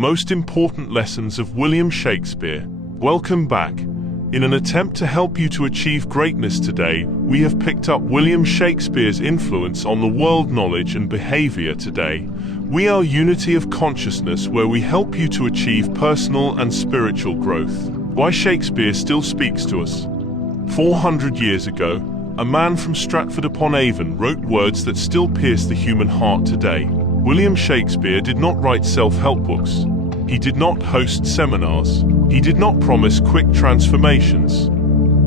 most important lessons of William Shakespeare. Welcome back. In an attempt to help you to achieve greatness today, we have picked up William Shakespeare's influence on the world knowledge and behavior today. We are Unity of Consciousness, where we help you to achieve personal and spiritual growth. Why Shakespeare still speaks to us. 400 years ago, a man from Stratford-upon-Avon wrote words that still pierce the human heart today. William Shakespeare did not write self-help books. He did not host seminars. He did not promise quick transformations.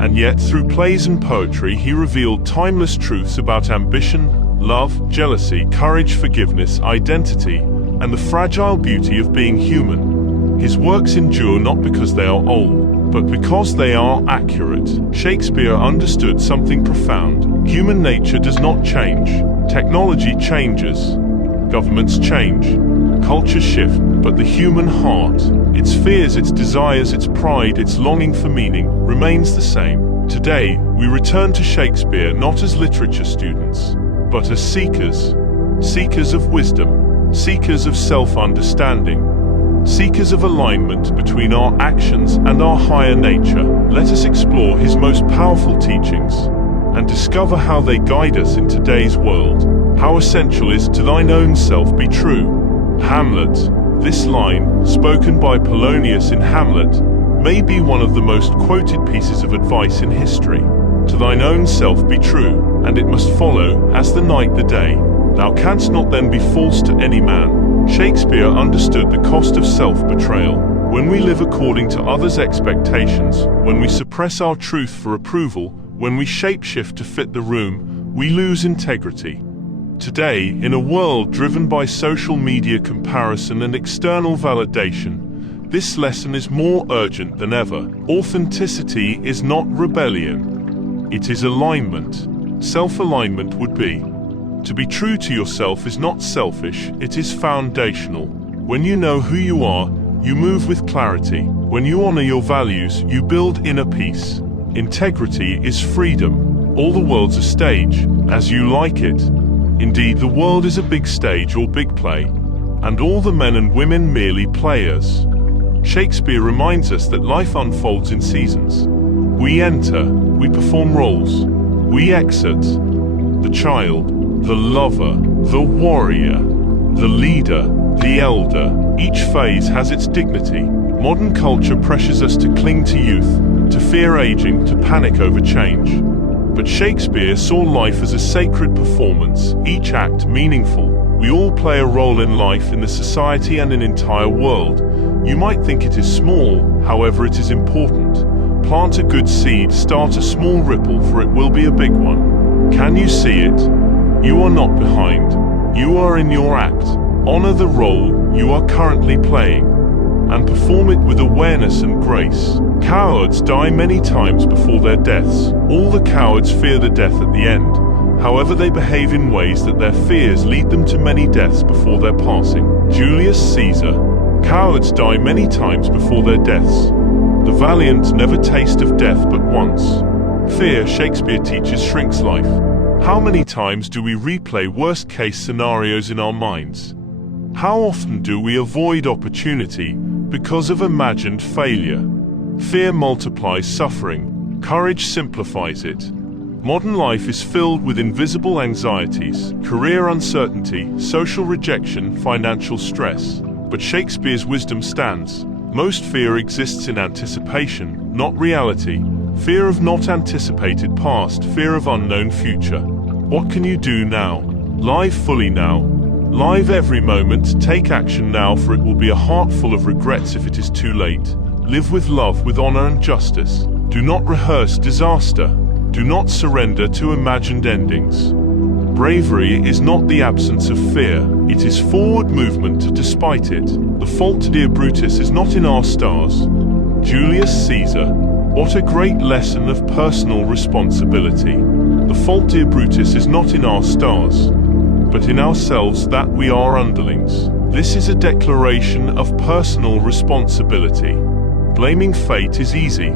And yet, through plays and poetry, he revealed timeless truths about ambition, love, jealousy, courage, forgiveness, identity, and the fragile beauty of being human. His works endure not because they are old, but because they are accurate. Shakespeare understood something profound. Human nature does not change. Technology changes. Governments change. Cultures shift. But the human heart, its fears, its desires, its pride, its longing for meaning, remains the same. Today, we return to Shakespeare not as literature students, but as seekers. Seekers of wisdom. Seekers of self-understanding. Seekers of alignment between our actions and our higher nature. Let us explore his most powerful teachings and discover how they guide us in today's world. How essential is to thine own self be true. Hamlet. This line, spoken by Polonius in Hamlet, may be one of the most quoted pieces of advice in history. To thine own self be true, and it must follow, as the night the day. Thou canst not then be false to any man. Shakespeare understood the cost of self-betrayal. When we live according to others' expectations, when we suppress our truth for approval, when we shapeshift to fit the room, we lose integrity. Today, in a world driven by social media comparison and external validation, this lesson is more urgent than ever. Authenticity is not rebellion. It is alignment. Self-alignment would be. To be true to yourself is not selfish, it is foundational. When you know who you are, you move with clarity. When you honor your values, you build inner peace. Integrity is freedom. All the world's a stage, as you like it. Indeed, the world is a big stage or big play, and all the men and women merely players. Shakespeare reminds us that life unfolds in seasons. We enter, we perform roles, we exit. The child, the lover, the warrior, the leader, the elder. Each phase has its dignity. Modern culture pressures us to cling to youth, to fear aging, to panic over change. But Shakespeare saw life as a sacred performance, each act meaningful. We all play a role in life, in the society and an entire world. You might think it is small, however it is important. Plant a good seed, start a small ripple, for it will be a big one. Can you see it? You are not behind. You are in your act. Honor the role you are currently playing, and perform it with awareness and grace. Cowards die many times before their deaths. All the cowards fear the death at the end. However, they behave in ways that their fears lead them to many deaths before their passing. Julius Caesar. Cowards die many times before their deaths. The valiant never taste of death but once. Fear, Shakespeare teaches, shrinks life. How many times do we replay worst-case scenarios in our minds? How often do we avoid opportunity because of imagined failure? Fear multiplies suffering. Courage simplifies it. Modern life is filled with invisible anxieties, career uncertainty, social rejection, financial stress. But Shakespeare's wisdom stands. Most fear exists in anticipation, not reality. Fear of not anticipated past, fear of unknown future. What can you do now? Live fully now. Live every moment. Take action now, for it will be a heart full of regrets if it is too late. Live with love, with honor and justice. Do not rehearse disaster. Do not surrender to imagined endings. Bravery is not the absence of fear. It is forward movement despite it. The fault, dear Brutus, is not in our stars. Julius Caesar. What a great lesson of personal responsibility. The fault, dear Brutus, is not in our stars, but in ourselves, that we are underlings. This is a declaration of personal responsibility. Blaming fate is easy.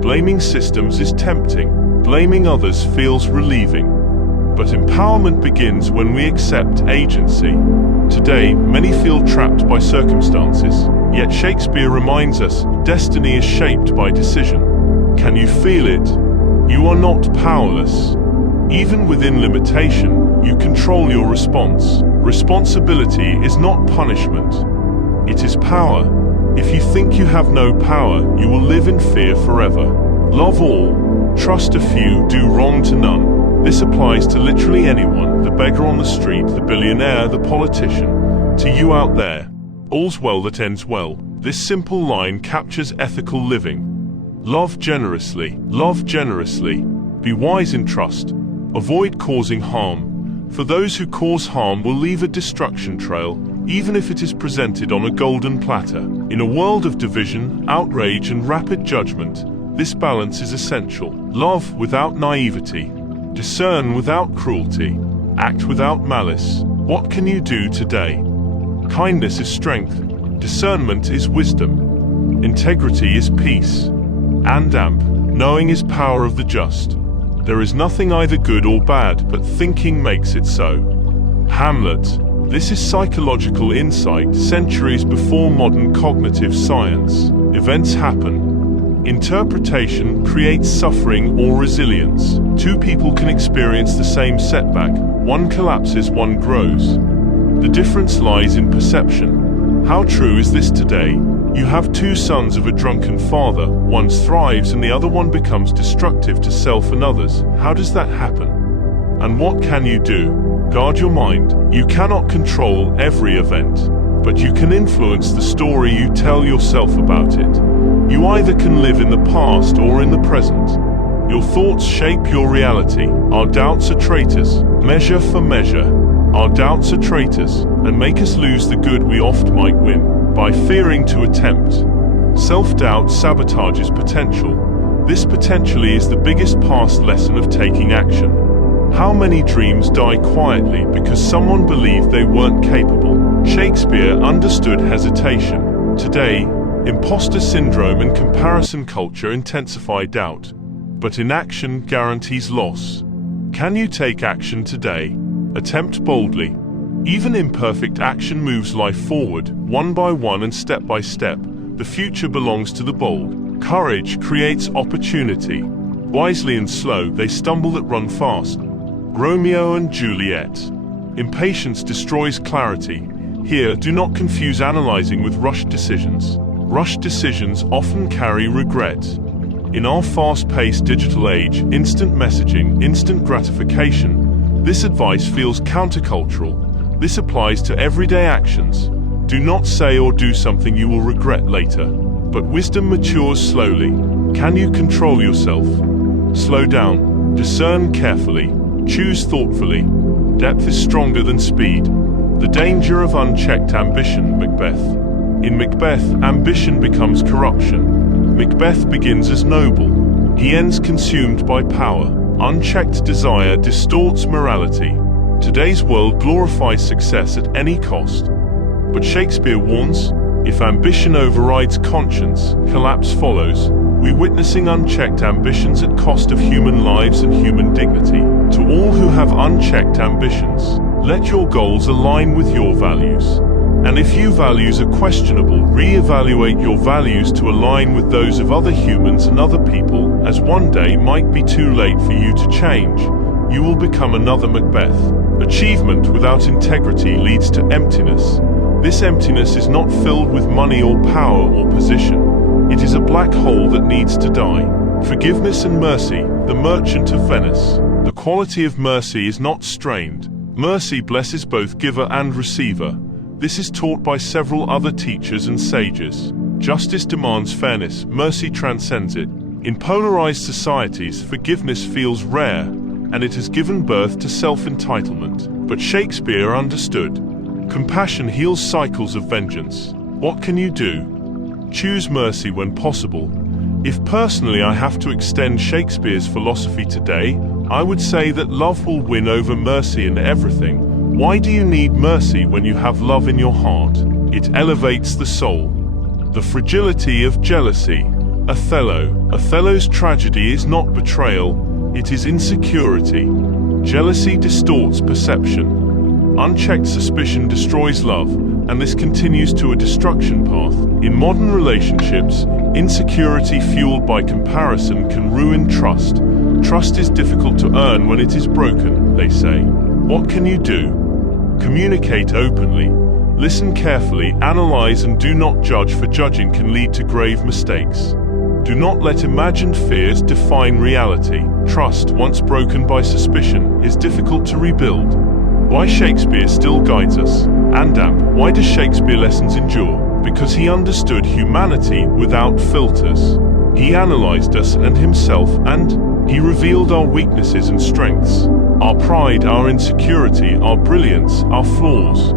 Blaming systems is tempting. Blaming others feels relieving. But empowerment begins when we accept agency. Today, many feel trapped by circumstances, yet Shakespeare reminds us, destiny is shaped by decision. Can you feel it? You are not powerless. Even within limitation, you control your response. Responsibility is not punishment. It is power. If you think you have no power, you will live in fear forever. Love all, trust a few, do wrong to none. This applies to literally anyone, the beggar on the street, the billionaire, the politician. To you out there, all's well that ends well. This simple line captures ethical living. Love generously, love generously. Be wise in trust. Avoid causing harm. For those who cause harm will leave a destruction trail, even if it is presented on a golden platter. In a world of division, outrage, and rapid judgment, this balance is essential. Love without naivety. Discern without cruelty. Act without malice. What can you do today? Kindness is strength. Discernment is wisdom. Integrity is peace. And knowing is power of the just. There is nothing either good or bad, but thinking makes it so. Hamlet. This is psychological insight centuries before modern cognitive science. Events happen. Interpretation creates suffering or resilience. Two people can experience the same setback. One collapses, one grows. The difference lies in perception. How true is this today? You have two sons of a drunken father. One thrives and the other one becomes destructive to self and others. How does that happen? And what can you do? Guard your mind. You cannot control every event, but you can influence the story you tell yourself about it. You either can live in the past or in the present. Your thoughts shape your reality. Our doubts are traitors. Measure for measure. Our doubts are traitors and make us lose the good we oft might win. By fearing to attempt. Self-doubt sabotages potential. This potentially is the biggest past lesson of taking action. How many dreams die quietly because someone believed they weren't capable? Shakespeare understood hesitation. Today, imposter syndrome and comparison culture intensify doubt. But inaction guarantees loss. Can you take action today? Attempt boldly. Even imperfect action moves life forward, one by one and step by step. The future belongs to the bold. Courage creates opportunity. Wisely and slow, they stumble that run fast. Romeo and Juliet. Impatience destroys clarity. Here, do not confuse analyzing with rushed decisions. Rushed decisions often carry regret. In our fast-paced digital age, instant messaging, instant gratification, this advice feels countercultural. This applies to everyday actions. Do not say or do something you will regret later. But wisdom matures slowly. Can you control yourself? Slow down. Discern carefully. Choose thoughtfully. Depth is stronger than speed. The danger of unchecked ambition, Macbeth. In Macbeth, ambition becomes corruption. Macbeth begins as noble. He ends consumed by power. Unchecked desire distorts morality. Today's world glorifies success at any cost. But Shakespeare warns, if ambition overrides conscience, collapse follows. We're witnessing unchecked ambitions at cost of human lives and human dignity. To all who have unchecked ambitions, let your goals align with your values. And if your values are questionable, re-evaluate your values to align with those of other humans and other people, as one day might be too late for you to change. You will become another Macbeth. Achievement without integrity leads to emptiness. This emptiness is not filled with money or power or position. It is a black hole that needs to die. Forgiveness and mercy, the merchant of Venice. The quality of mercy is not strained. Mercy blesses both giver and receiver. This is taught by several other teachers and sages. Justice demands fairness, mercy transcends it. In polarized societies, forgiveness feels rare, and it has given birth to self-entitlement. But Shakespeare understood. Compassion heals cycles of vengeance. What can you do? Choose mercy when possible. If personally I have to extend Shakespeare's philosophy today, I would say that love will win over mercy in everything. Why do you need mercy when you have love in your heart? It elevates the soul. The fragility of jealousy. Othello. Othello's tragedy is not betrayal, it is insecurity. Jealousy distorts perception. Unchecked suspicion destroys love, and this continues to a destruction path. In modern relationships, insecurity fueled by comparison can ruin trust. Trust is difficult to earn when it is broken, they say. What can you do? Communicate openly. Listen carefully, analyze, and do not judge, for judging can lead to grave mistakes. Do not let imagined fears define reality. Trust, once broken by suspicion, is difficult to rebuild. Why Shakespeare still guides us. Why does Shakespeare lessons endure? Because he understood humanity without filters. He analyzed us and himself, and he revealed our weaknesses and strengths, our pride, our insecurity, our brilliance, our flaws.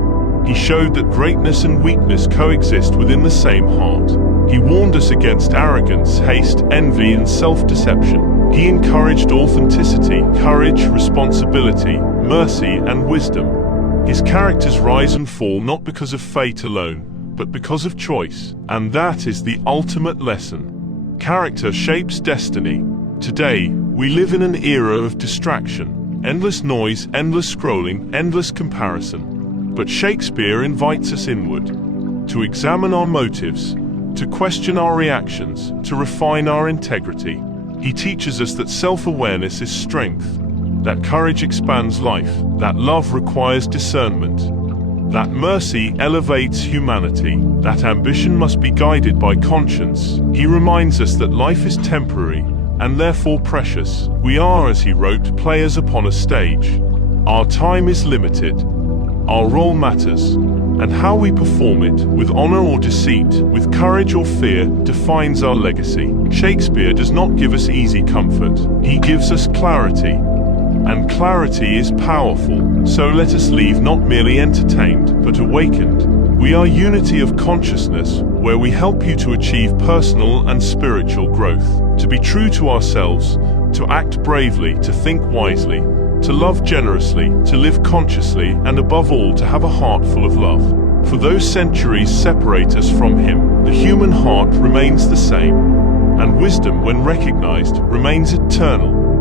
He showed that greatness and weakness coexist within the same heart. He warned us against arrogance, haste, envy, and self-deception. He encouraged authenticity, courage, responsibility, mercy, and wisdom. His characters rise and fall not because of fate alone, but because of choice. And that is the ultimate lesson. Character shapes destiny. Today, we live in an era of distraction. Endless noise, endless scrolling, endless comparison. But Shakespeare invites us inward, to examine our motives, to question our reactions, to refine our integrity. He teaches us that self-awareness is strength, that courage expands life, that love requires discernment, that mercy elevates humanity, that ambition must be guided by conscience. He reminds us that life is temporary and therefore precious. We are, as he wrote, players upon a stage. Our time is limited. Our role matters, and how we perform it, with honor or deceit, with courage or fear, defines our legacy. Shakespeare does not give us easy comfort. He gives us clarity, and clarity is powerful. So let us leave not merely entertained, but awakened. We are unity of consciousness, where we help you to achieve personal and spiritual growth, to be true to ourselves, to act bravely, to think wisely, to love generously, to live consciously, and above all, to have a heart full of love. For though centuries separate us from him, the human heart remains the same, and wisdom, when recognized, remains eternal.